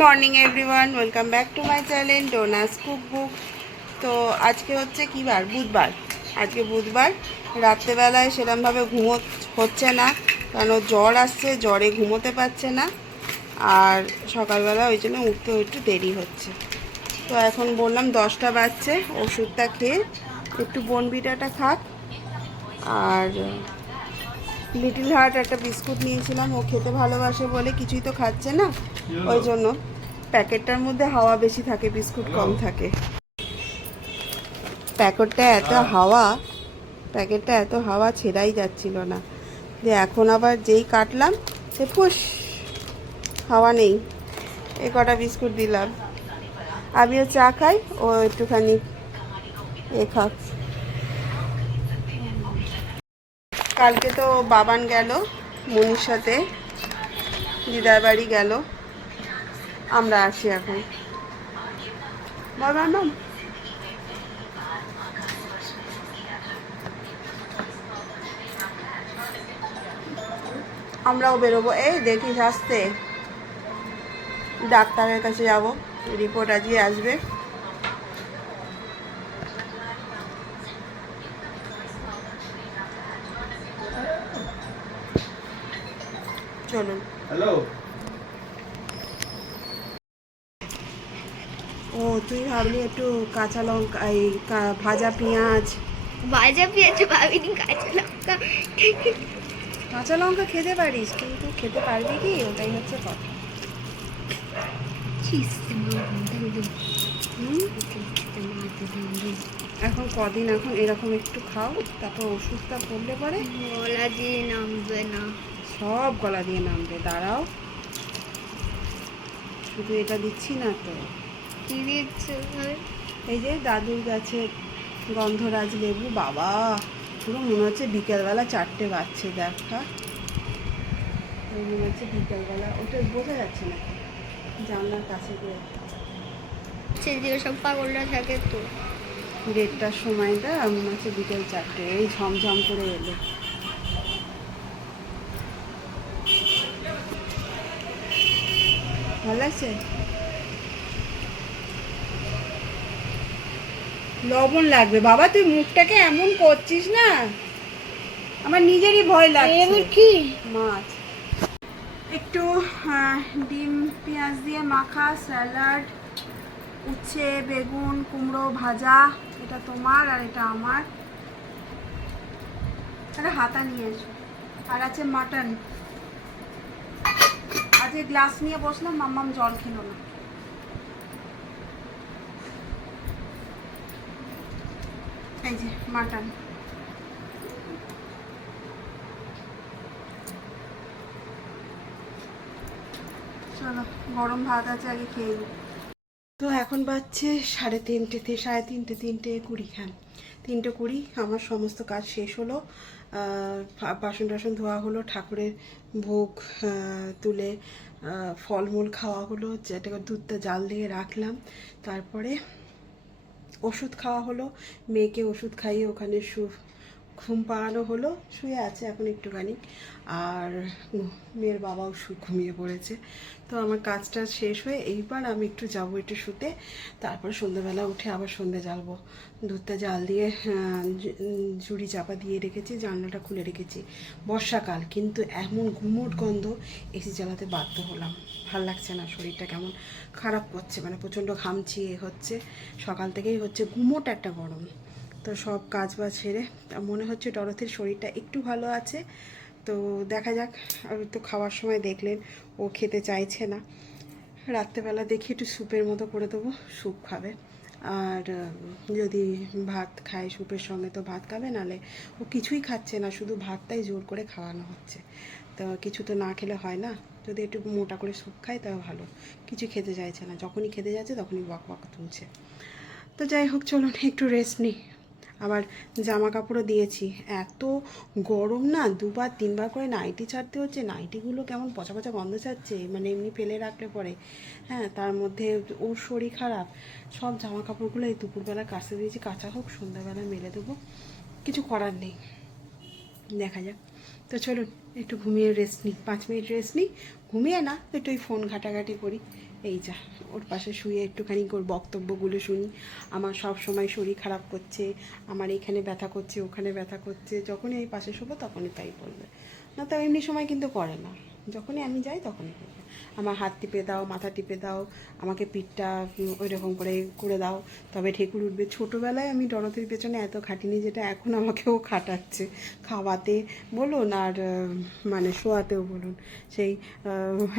Morning everyone, welcome back to my channel ডোনাস cook book. তো আজকে হচ্ছে কী বার? বুধবার। আজকে বুধবার। রাত্রেবেলায় সেরকমভাবে হচ্ছে না, কারণ জ্বর আসছে, জ্বরে ঘুমোতে পারছে না। আর সকালবেলা ওই জন্য উঠতে একটু দেরি হচ্ছে। তো এখন বললাম 10টা বাজছে, ওষুধটা খেয়ে একটু বোনবিটাটা খাক। আর লিটল হার্ট একটা বিস্কুট নিয়েছিলাম, ও খেতে ভালোবাসে বলে, কিছুই তো খাচ্ছে না, ওই জন্য। প্যাকেটটার মধ্যে হাওয়া বেশি থাকে, বিস্কুট কম থাকে। প্যাকেটটা এত হাওয়া ছেড়াই যাচ্ছিল না, যে এখন আবার যেই কাটলাম সে ফুস, হাওয়া নেই। এ কটা বিস্কুট দিলাম, আমিও চা খাই, ও একটুখানি খাক। কালকে তো বাবান গেল মনির সাথে, দিদার বাড়ি গেল। আমরা আসি এখন। বাবা আমরাও বেরোবো, এই দেখিস আসতে। ডাক্তারের কাছে যাব, রিপোর্ট আজকে আসবে। চলুন। হ্যালো। ও তুই ভাবলি একটু কাঁচা লঙ্কা, এই ভাজা পেঁয়াজ ভাবিনি কাঁচা লঙ্কা। কাঁচা লঙ্কা খেতে পারিস, কিন্তু খেতে পারবি কি, ওটাই হচ্ছে কথা। এখন কদিন এখন এরকম একটু খাও, তারপর ওষুধটা পড়লে পরে গলা দিয়ে নামবে না, সব গলা দিয়ে নামবে। দাঁড়াও, শুধু এটা দিচ্ছি না তো, কি দিচ্ছে? এই যে দাদুর গাছে গন্ধরাজ লেবু। বাবা, পুরো মনে হচ্ছে বিকেলবেলা 4টে বাজছে। দেখা মনে হচ্ছে বিকেলবেলা, ওটা বোঝা যাচ্ছে না জানলার কাছে গিয়ে। সেদিকে সব পাগলরা থাকে তো। 1:30টার সময়টা মনে হচ্ছে বিকেল 4টে। এই ঝমঝম করে এলো। ভালো লাগছে? লবণ লাগবে বাবা, তুই মুখটাকে এমন করছিস না, আমার নিজেরই ভয় লাগছে। কি মাছ একটু ডিম পেঁয়াজ দিয়ে মাখা স্যালাড, উচ্ছে বেগুন কুমড়ো ভাজা। এটা তোমার আর এটা আমার। একটা হাতা নিয়ে এসো। আর আছে মাটন। আজকে গ্লাস নিয়ে বসলাম, মাম্মাম জল খেলো না। এই যে মাটন। চলো, গরম ভাত আছে, আগে খেয়ে নিই। তো এখন বাজছে 3:30, 3:30 খান, 3:20। আমার সমস্ত কাজ শেষ হলো। বাসন টাসন ধোয়া হলো, ঠাকুরের ভোগ তুলে ফলমূল খাওয়া হলো, যেটা দুধটা জাল দিয়ে রাখলাম। তারপরে ওষুধ খাওয়া হলো, মেয়েকে ওষুধ খাইয়ে ওখানে ঘুম পাড়ানো হলো, শুয়ে আছে এখন একটুখানি। আর মেয়ের বাবাও ঘুমিয়ে পড়েছে। তো আমার কাজটা শেষ হয়ে এইবার আমি একটু যাবো একটু শুতে। তারপর সন্ধ্যেবেলা উঠে আবার সন্ধ্যে জ্বালবো। দুধটা জাল দিয়ে ঝুড়ি চাপা দিয়ে রেখেছি, জানলাটা খুলে রেখেছি। বর্ষাকাল, কিন্তু এমন গুমোট গন্ধ, এসি চালাতে বাধ্য হলাম। ভাল লাগছে না, শরীরটা কেমন খারাপ করছে, মানে প্রচণ্ড ঘামছি হচ্ছে, সকাল থেকেই হচ্ছে গুমোট একটা গরম। তো সব কাজ বাজ সেরে মনে হচ্ছে ডরথির শরীরটা একটু ভালো আছে। তো দেখা যাক। আর তো খাওয়ার সময় দেখলেন ও খেতে চাইছে না। রাত্রেবেলা দেখি একটু স্যুপের মতো করে দেবো, স্যুপ খাবে। আর যদি ভাত খায় স্যুপের সঙ্গে তো ভাত খাবে, নাহলে ও কিছুই খাচ্ছে না, শুধু ভাতটাই জোর করে খাওয়ানো হচ্ছে। তো কিছু তো না খেলে হয় না, যদি একটু মোটা করে স্যুপ খায় তাও ভালো। কিছু খেতে চাইছে না, যখনই খেতে যাচ্ছে তখনই বক বক তুলছে। তো যাই হোক, চলুন একটু রেস্ট নিই। আবার জামা কাপড়ও দিয়েছি, এত গরম না, 2-3বার করে নাইটি ছাড়তে হচ্ছে। নাইটিগুলো কেমন পচা পচা গন্ধ ছাড়ছে, মানে এমনি ফেলে রাখলে পরে। হ্যাঁ, তার মধ্যে ওর শরীর খারাপ। সব জামা কাপড়গুলো এই দুপুরবেলা কাচতে দিয়েছি, কাঁচা হোক, সন্ধ্যাবেলা মেলে দেবো। কিছু করার নেই, দেখা যাক। তো চলুন একটু ঘুমিয়ে রেস্ট নিই, 5 মিনিট রেস্ট নিই, ঘুমিয়ে না একটু ওই ফোন ঘাটাঘাটি করি। এই যা ওর পাশে শুয়ে একটুখানি ওর বক্তব্যগুলো শুনি। আমার সব সময় শরীর খারাপ করছে, আমার এখানে ব্যথা করছে, ওখানে ব্যথা করছে, যখনই এই পাশে শোবো তখনই তাই বলবে। না তো এমনি সময় কিন্তু করে না, যখনই আমি যাই তখনই করবে। আমার হাত টিপে দাও, মাথা টিপে দাও, আমাকে পিঠটা ওই রকম করে করে দাও, তবে ঠেকুর উঠবে। ছোটোবেলায় আমি ডরথের পেছনে এত খাটিনি, যেটা এখন আমাকেও খাটাচ্ছে, খাওয়াতে বলুন আর মানে শোয়াতেও বলুন। সেই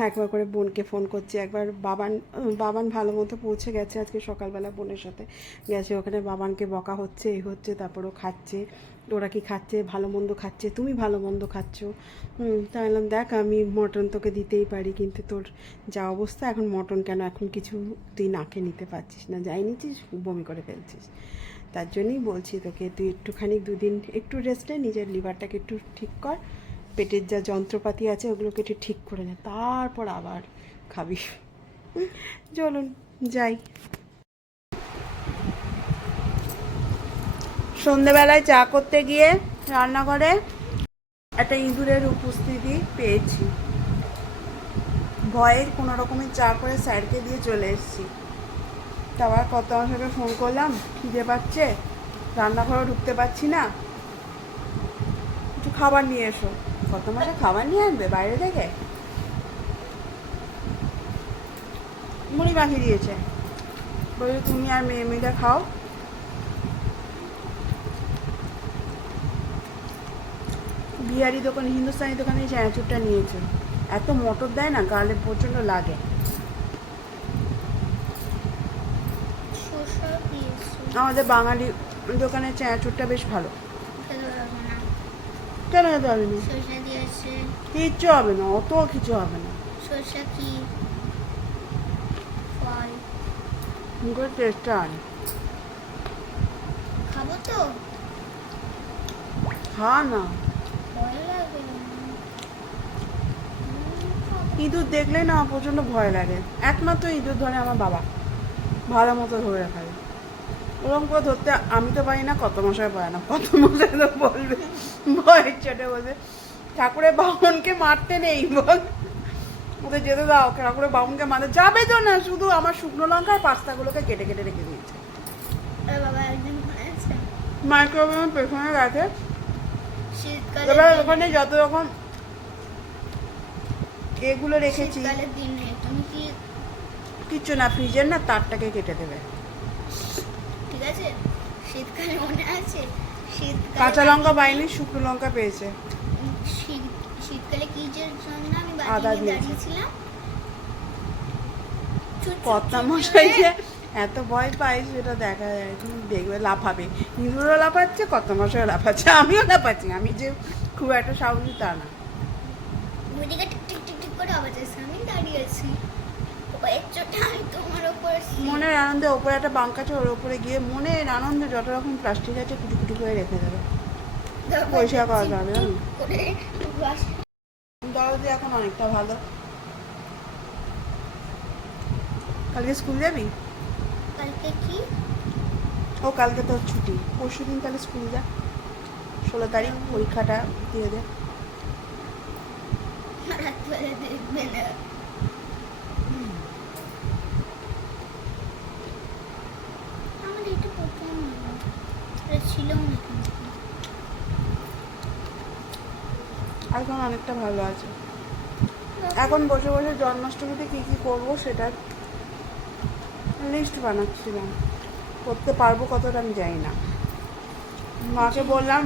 একবার করে বোনকে ফোন করছি, একবার বাবান ভালো মতো পৌঁছে গেছে আজকে সকালবেলা, বোনের সাথে গেছে, ওখানে বাবানকে বকা হচ্ছে, এই হচ্ছে, তারপরও খাচ্ছে। ওরা কি খাচ্ছে, ভালো মন্দ খাচ্ছে, তুমি ভালো মন্দ খাচ্ছ। তাই বললাম দেখ আমি মটন তোকে দিতেই পারি, কিন্তু তোর যা অবস্থা এখন মটন কেন এখন কিছু তুই নাকে নিতে পারছিস না, যাই নিচ্ছিস বমি করে ফেলছিস। তার জন্যই বলছি তোকে তুই একটুখানি 2 দিন একটু রেস্টে নিজের লিভারটাকে একটু ঠিক কর, পেটের যা যন্ত্রপাতি আছে ওগুলোকে একটু ঠিক করে নে, তারপর আবার খাবি। চলুন যাই। সন্ধেবেলায় চা করতে গিয়ে রান্নাঘরে একটা ইঁদুরের উপস্থিতি পেয়েছি, ভয়ের কোনো রকমের চা করে স্যারকে দিয়ে চলে এসেছি। তারপর কত আমাকে ফোন করলাম, খিদে পাচ্ছে, রান্নাঘরে ঢুকতে পারছি না, কিছু খাবার নিয়ে এসো। কত মাসে খাবার নিয়ে আনবে বাইরে থেকে? মুড়ি মাখিয়ে দিয়েছে, বলছে তুমি আর মেয়েটা খাও। বিহারি দোকানে, হিন্দুস্তানি দোকানে চানাচুরটা নিয়েছে, এত মটর দেয় না, গালে প্রচণ্ড লাগে। আমাদের বাঙালি দোকানের চানাচুরটা বেশ ভালো। কেন খেতে হবে না? কিচ্ছু হবে না, অত কিছু হবে না। টেস্টটা আন, খাবো তো, খা না। ইঁদুর দেখলে না প্রচণ্ড ভয় লাগে, একমাত্র ইঁদুর ধরে আমার বাবা, ভালো মতো ধরে রাখাবে। ওরকম করে ধরতে আমি তো পারি না, কত মশাই পারে না, কত মশাই তো বলবে ভয়ের চোটে বলবে ঠাকুরের বামনকে মারতে নেই, বল ওদের যেতে দাও, ঠাকুরের বামনকে মারতে যাবে তো না, শুধু আমার শুকনো লঙ্কা আর পাস্তাগুলোকে কেটে কেটে রেখে দিয়েছে। মাইক্রোওয়েভের পেছনে রাখে, এবার ওখানে যত রকম এগুলো রেখেছি, কিচ্ছু না, ফ্রিজের না তারটাকে কেটে দেবে। ঠিক আছে, শীতকালে মনে আছে, কাঁচা লঙ্কা পাইনি, শুকনো লঙ্কা পেয়েছে। শীতকালে কি যে জন্য আমি আদা বাড়িতে দিয়েছি। দাঁড়িয়েছিলাম, কর্তা মশাই যে এত ভয় পাই সেটা দেখা যায়, তুমি দেখবে লাফাবে, ইঁদুরও লাফাচ্ছে, কর্তা মশাইও লাফাচ্ছে, আমিও লাফাচ্ছি, আমি যে খুব একটা সাহসী তা না। ওইদিকে টিক টিক টিক টিক করে আওয়াজ আসছে, আমি দাঁড়িয়ে আছি, ওই চোটে আমি তোমার উপর মনের আনন্দে ওপরে একটা বাঙ্ক আছে, ওর উপরে গিয়ে মনের আনন্দে যত রকম প্লাস্টিক আছে কুটি কুটি করে রেখে দেবে, পরিষ্কার করা যাবে না। দরদি এখন অনেকটা ভালো। কালকে স্কুল যাবি? কালকে কি? ও কালকে তোর ছুটি, পরশু দিন তাহলে স্কুল যা, 16 তারিখ পরীক্ষাটা দিয়ে দে। রাত্রে দেখবে না, আমার এটা প্রথম ছিল না, এখন অনেকটা ভালো আছে। এখন বসে বসে জন্মাষ্টমীতে কী কী করবো সেটা লিস্ট বানাচ্ছিলাম, করতে পারবো কতটা আমি জানি না। মাকে বললাম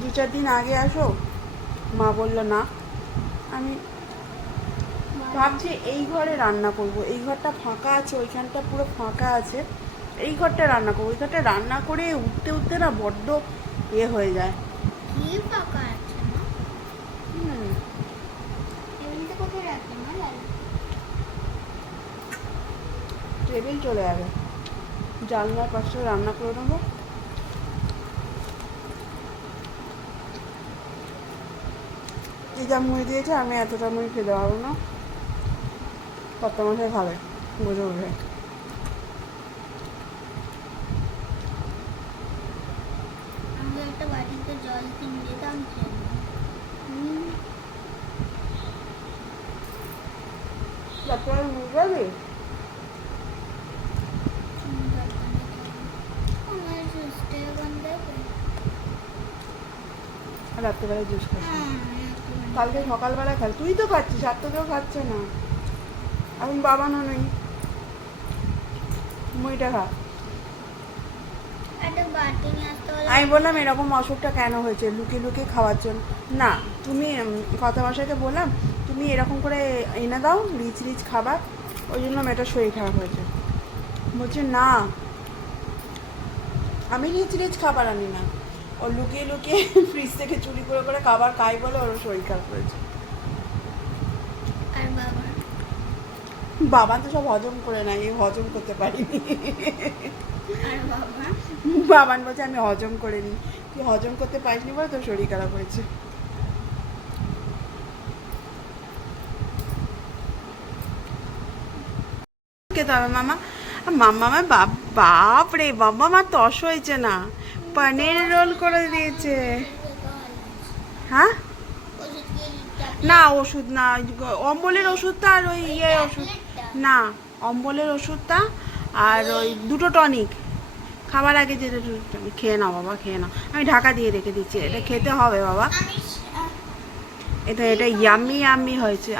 2-4 দিন আগে আসো, মা বললো না। আমি ভাবছি এই ঘরে রান্না করব, এই ঘরটা ফাঁকা আছে, ওইখানটা পুরো ফাঁকা আছে, এই ঘরটা রান্না করবো। ওই ঘরটা রান্না করে উঠতে উঠতে না বড্ড হয়ে যায়। কি ফাঁকা আছে না? এমনিতে কোথায় রাখি না, টেবিল চলে যাবে, জানলার পাশে রান্না করে নেবো। এই যা মুড়ি দিয়েছে আমি এতটা মুড়ি খেতে পারবো না, কত মাসে খাবে বুঝে উঠবে। আমাকে একটা বাটিতে জল কিনে দিতাম, আমাদের নিয়ে যাবি? আমার জুসটা এখন দেবে। রাত্রেবেলা জুস খাচ্ছি, কালকে সকালবেলা খাই। তুই তো খাচ্ছিস, আর তো কেউ খাচ্ছে না। এখন বাবানও নেই, মুইটা খা। একটা বাটি নিয়ে আসতে হলো। আমি বললাম এরকম অসুখটা কেন হয়েছে, লুকিয়ে লুকিয়ে খাওয়ার জন্য না। তুমি কথা মশাইকে বললাম তুমি এরকম করে এনে দাও রিচ রিচ খাবার, ওই জন্য মেয়েটার শরীর খারাপ হয়েছে। বলছে না আমি রিচ রিচ খাবার আনি না, ও লুকিয়ে লুকিয়ে ফ্রিজ থেকে চুরি করে করে খাবার খাই বলে ওর শরীর খারাপ হয়েছে। আর বাবা বাবা তো সব হজম করে নেয়, এই হজম করতে পারিনি। আর বাবা বাবান বলছে আমি হজম করে নিই, তুই হজম করতে পারিসনি বলে তোর শরীর খারাপ হয়েছে। খেতে হবে মামা। মামা বাপ রে বাবা, আমার তস হয়েছে না, পনির রোল করে দিয়েছে। হ্যাঁ ওষুধ কি না ওষুধ না, অম্বলের ওষুধটা আর ওই ইয়ে ওষুধ না, অম্বলের ওষুধটা আর ওই দুটো টনিক খাবার আগে যে দুটো টনিক খেয়ে নাও বাবা, খেয়ে নাও। আমি ঢাকা দিয়ে রেখে দিচ্ছি, এটা খেতে হবে বাবা। আমি এটা ইয়াম্মি ইয়াম্মি হয়েছে।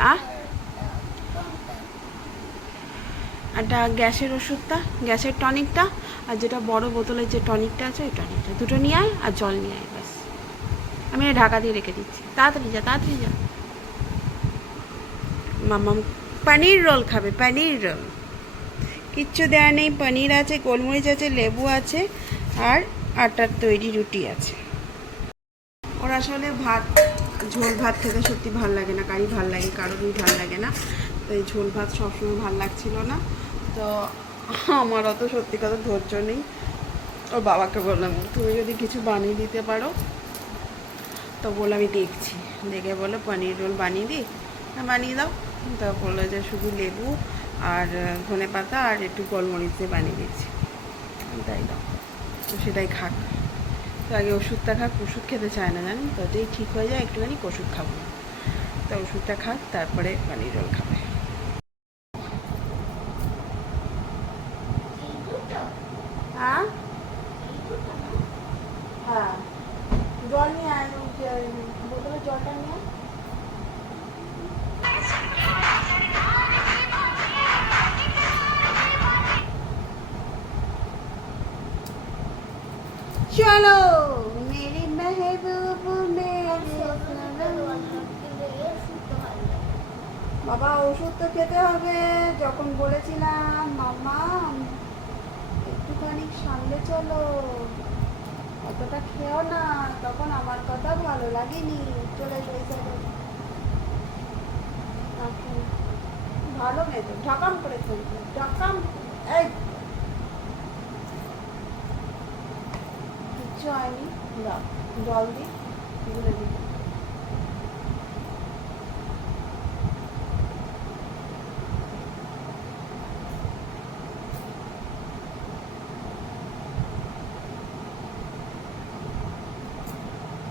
একটা গ্যাসের ওষুধটা, গ্যাসের টনিকটা, আর যেটা বড় বোতলের যে টনিকটা আছে ওই টনিকটা দুটো নিয়ে আয়, আর জল নিয়ে আয় ব্যাস। আমি ঢাকা দিয়ে রেখে দিচ্ছি, তাড়াতাড়ি যা তাড়াতাড়ি যা। মাম্মা পনির রোল খাবে, পনির রোল। কিচ্ছু দেওয়া নেই, পনির আছে, গোলমরিচ আছে, লেবু আছে, আর আটার তৈরি রুটি আছে। ওর আসলে ভাত, ঝোল ভাত খেতে সত্যি ভাল লাগে না, কারই ভাল লাগে, কারোরই ভাল লাগে না। তো এই ঝোল ভাত সবসময় ভাল লাগছিল না, তো আমার অত সত্যি কথা ধৈর্য নেই। ওর বাবাকে বললাম তুমি যদি কিছু বানিয়ে দিতে পারো, তো বলে আমি দেখছি, দেখে বলে পনির রোল বানিয়ে দিই, বানিয়ে দাও। তো বললো যে শুধু লেবু আর ধনে পাতা আর একটু গোলমরিচ দিয়ে বানিয়ে দিচ্ছি, তাই দাও। তো সেটাই খাক, তো আগে ওষুধটা খাক, ওষুধ খেতে চায় না জানেন তো, যেই ঠিক হয়ে যায় একটুখানি ওষুধ খাবো, তো ওষুধটা খাক তারপরে পনির রোল খাবে। হ্যাঁ হ্যাঁ, জল নিয়ে আয়, বোতলে জলটা নিয়ে আয়। চলো মেরি মেহবুব মেরে বাবা, ওষুধ তো খেতে হবে। যখন বলেছিলাম মামা একটুখানি সামনে চলো, অতটা খেও না, তখন আমার কথা ভালো লাগেনি। চলে এসো এই সাইডে, ভালো নেই তো, ঢাকাম করে চলবে, ঢাকাম। এই কিচ্ছু হয়নি, দাও জল দিই, গুলে দিই।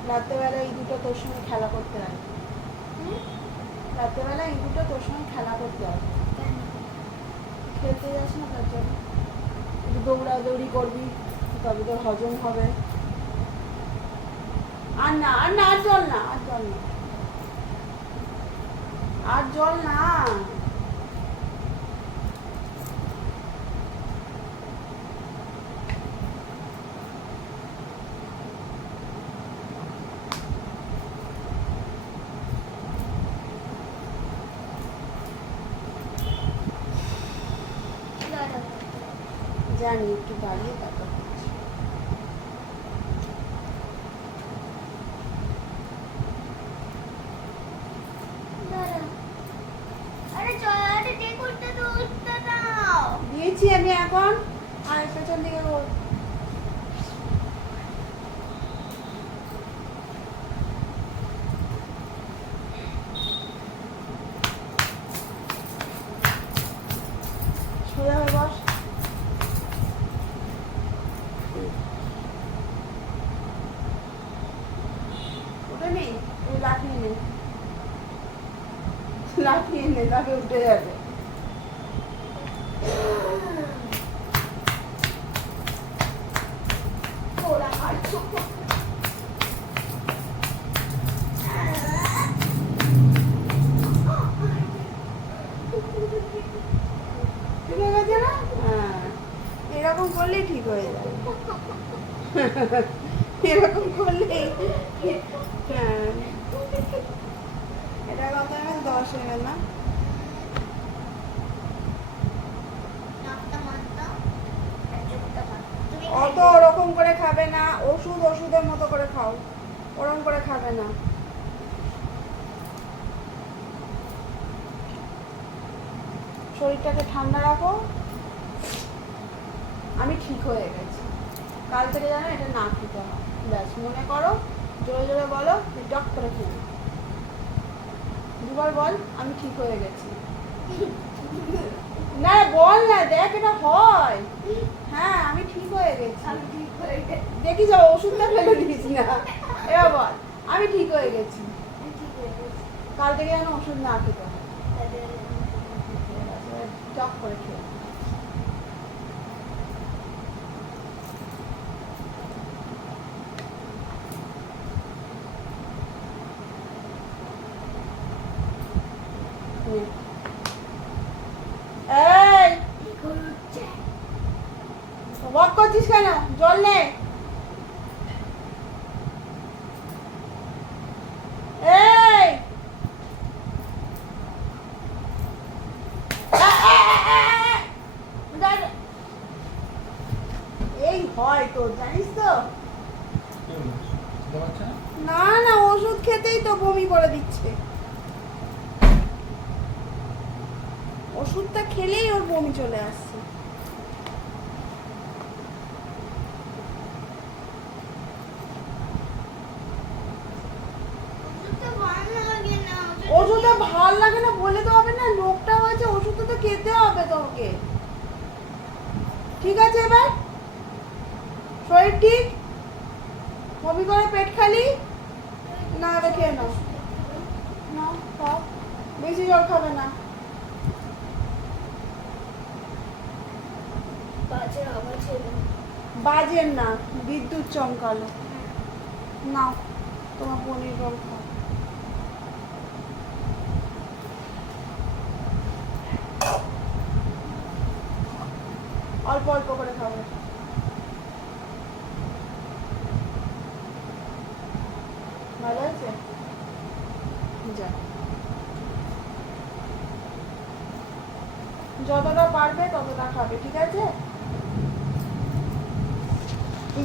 রাত্রেবেলা এই দুটো তোর সঙ্গে খেলা করতে আসবে, রাত্রেবেলা এই দুটো তোর সঙ্গে খেলা করতে আসবে। খেলতে যাস না তার জন্য, একটু দৌড়াদৌড়ি করবি, তবে তোর হজম হবে। আর না আর না, আর জল না, আর জল না, আর জল না। জানি একটু দাঁড়িয়ে তারপর করছি। দিয়েছি আমি এখন, আর পেছন দিকে বল। সোজা হয়ে বস। উঠে নি, লাফিয়ে নে, লাফিয়ে নে, তাকে উঠে যাবে। ঠিক হয়ে গেছে না? হ্যাঁ, এরকম করলেই ঠিক হয়ে যাবে। এরকম করলেই হ্যাঁ। এটা কত ml? 10 ml না? অত ওরকম করে খাবে না, ওষুধের মতো করে খাও, ওরকম করে খাবে না। শরীরটাকে ঠান্ডা রাখো। আমি ঠিক হয়ে গেছি, কাল থেকে জানো এটা না খেতে হয়, ব্যাস মনে করো, জোরে জোরে বলো, টক করে খেয়ে নাও। দুবার বল আমি ঠিক হয়ে গেছি। না বল না, দেখ এটা হয়। হ্যাঁ আমি ঠিক হয়ে গেছি। দেখি যাও, ওষুধটা ফেলে দিস না। এবার বল আমি ঠিক হয়ে গেছি, কাল থেকে যেন ওষুধ না খেতে হয়, টক করে খেয়ে নাও। এই ওয়াক করছিস কেন? জল নে। এই এই হয় তো, জানিস তো? না না, ওষুধ খেতেই তো বমি করে দিচ্ছে। ওষুধটা খেলেই ওর বমি চলে আসছে। ওষুধটা ভাল লাগে না বলে তো হবে না, রোগটা হয়েছে, ওষুধটা তো খেতে হবে তোকে। ঠিক আছে এবার শরীর ঠিক? বমি করে পেট খালি? না এবার খেয়ে নাও, নাও খাও, বেশি জল খাবে না। বাজের না, বিদ্যুৎ চমকালো। নাও তোমার পনির রোল খাও। অল্প অল্প করে খাবে। ভালো আছে? যা, যতটা পারবে ততটা খাবে, ঠিক আছে?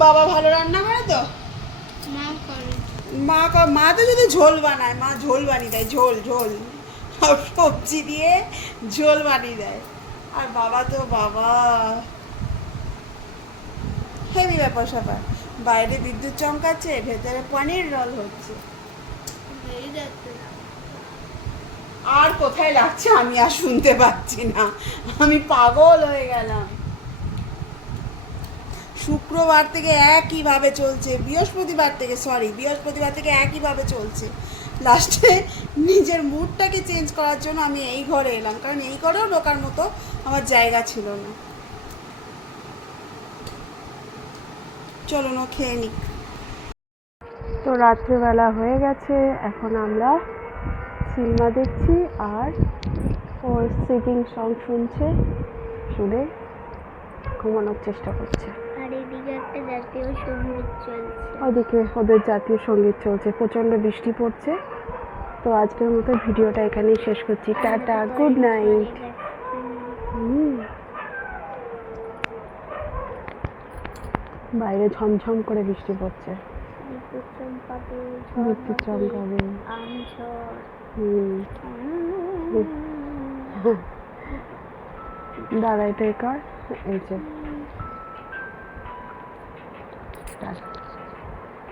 বাবা ভালো রান্না করে তো? মা তো যদি ঝোল বানায়, মা ঝোল বানিয়ে দেয়, ঝোল ঝোল সব সবজি দিয়ে ঝোল বানিয়ে দেয়। আর বাবা তো বাবা হেভি ব্যাপার স্যাপার। বাইরে বিদ্যুৎ চমকাচ্ছে, ভেতরে পনির রোল হচ্ছে। আর কোথায় লাগছে আমি আর শুনতে পাচ্ছি না, আমি পাগল হয়ে গেলাম। শুক্রবার থেকে একইভাবে চলছে, বৃহস্পতিবার থেকে একইভাবে চলছে। লাস্টে নিজের মুডটাকে চেঞ্জ করার জন্য আমি এই ঘরে এলাম, কারণ এই ঘরেও ঢোকার মতো আমার জায়গা ছিল না। চলো না খেয়ে নিই। তো রাত্রেবেলা হয়ে গেছে, এখন আমরা সিনেমা দেখছি আর ও সিটিং সং শুনছে, শুনে ঘুমানোর চেষ্টা করছে। আর এদিকে একটা জাতীয় সঙ্গীত চলছে, ওদিকে ওদের জাতীয় সঙ্গীত চলছে, প্রচণ্ড বৃষ্টি পড়ছে। তো আজকের মতো ভিডিওটা এখানেই শেষ করছি, টাটা, গুড নাইট। বাইরে ঝমঝম করে বৃষ্টি পড়ছে, বিদ্যুৎ চমকাবে। দাঁড়া এটাই কর, এই যে টাটা।